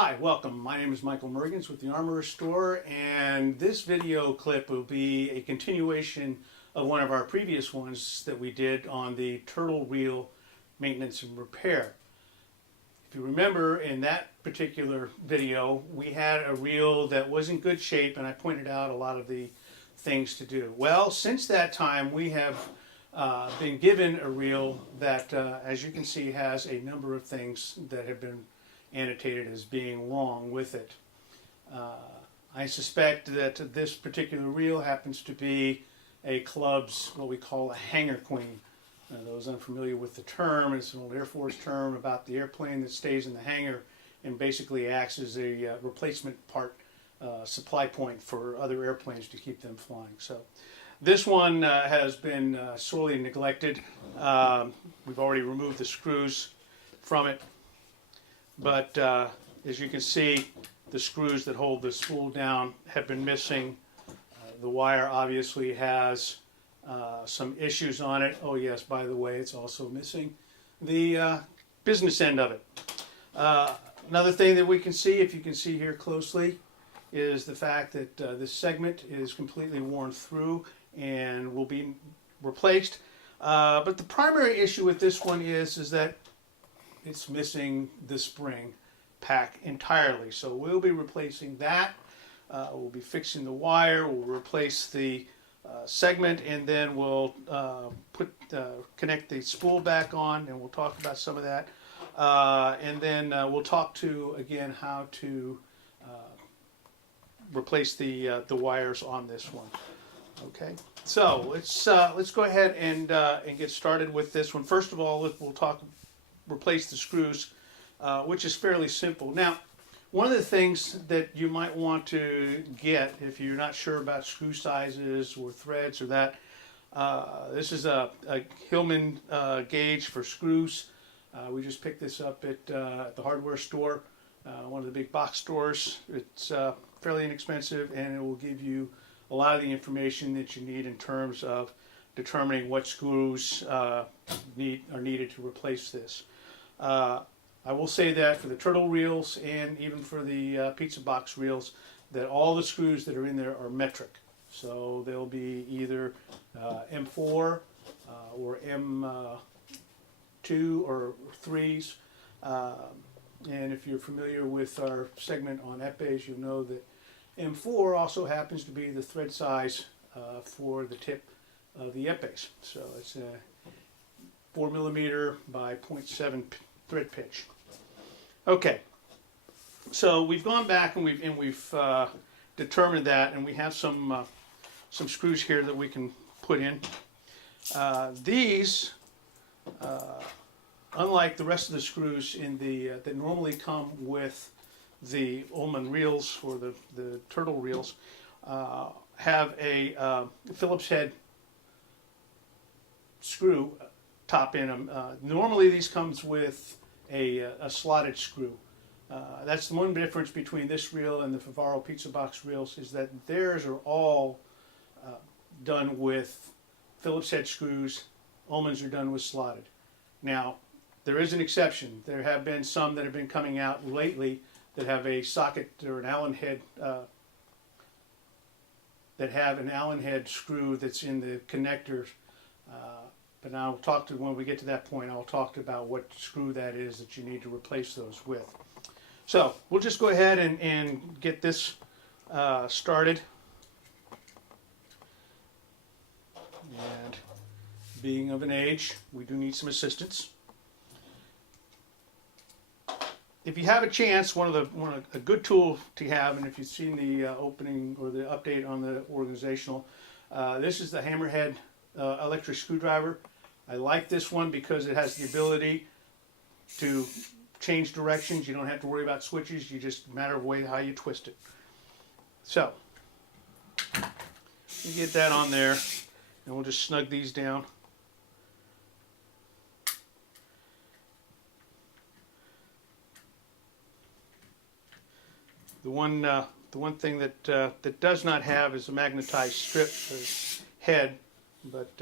Hi, welcome. My name is Michael Mergens with the Armorer Store, and this video clip will be a continuation of one of our previous ones that we did on the turtle reel maintenance and repair. If you remember, in that particular video, we had a reel that was in good shape, and I pointed out a lot of the things to do. Well, since that time, we have been given a reel that, as you can see, has a number of things that have been annotated as being wrong with it. I suspect that this particular reel happens to be a club's, what we call a hanger queen. Those unfamiliar with the term, it's an old Air Force term about the airplane that stays in the hangar and basically acts as a replacement part supply point for other airplanes to keep them flying. So this one has been sorely neglected. We've already removed the screws from it. But as you can see, the screws that hold the spool down have been missing. The wire obviously has some issues on it. Oh yes, by the way, it's also missing the business end of it. Another thing that we can see, if you can see here closely, is the fact that this segment is completely worn through and will be replaced. But the primary issue with this one is that it's missing the spring pack entirely. So we'll be replacing that. We'll be fixing the wire. We'll replace the segment, and then we'll connect the spool back on, and we'll talk about some of that. And then we'll talk to again how to replace the wires on this one. Okay. So let's go ahead and get started with this one. First of all, we'll replace the screws, which is fairly simple. Now, one of the things that you might want to get if you're not sure about screw sizes or threads or that, this is a Uhlmann gauge for screws. We just picked this up at the hardware store, one of the big box stores. It's fairly inexpensive, and it will give you a lot of the information that you need in terms of determining what screws are needed to replace this. I will say that for the turtle reels and even for the pizza box reels, that all the screws that are in there are metric. So they'll be either M4 or M2 or 3s. And if you're familiar with our segment on epées, you'll know that M4 also happens to be the thread size for the tip of the epées. So it's a 4mm by 0.7 thread pitch. Okay, so we've gone back and we've determined that, and we have some screws here that we can put in. These, unlike the rest of the screws in the that normally come with the Uhlmann reels or the turtle reels, have a Phillips head screw top in them. Normally these comes with a slotted screw. That's the one difference between this reel and the Favaro pizza box reels, is that theirs are all done with Phillips head screws. Uhlmann's are done with slotted. Now, there is an exception. There have been some that have been coming out lately that have a socket or an Allen head that have an Allen head screw that's in the connectors. But now when we get to that point, I'll talk about what screw that is that you need to replace those with. So we'll just go ahead and get this started. And being of an age, we do need some assistance. If you have a chance, a good tool to have, and if you've seen the opening or the update on the organizational, this is the Hammerhead electric screwdriver. I like this one because it has the ability to change directions. You don't have to worry about switches. You just matter of how you twist it. So you get that on there, and we'll just snug these down. The one thing that does not have is a magnetized strip head, but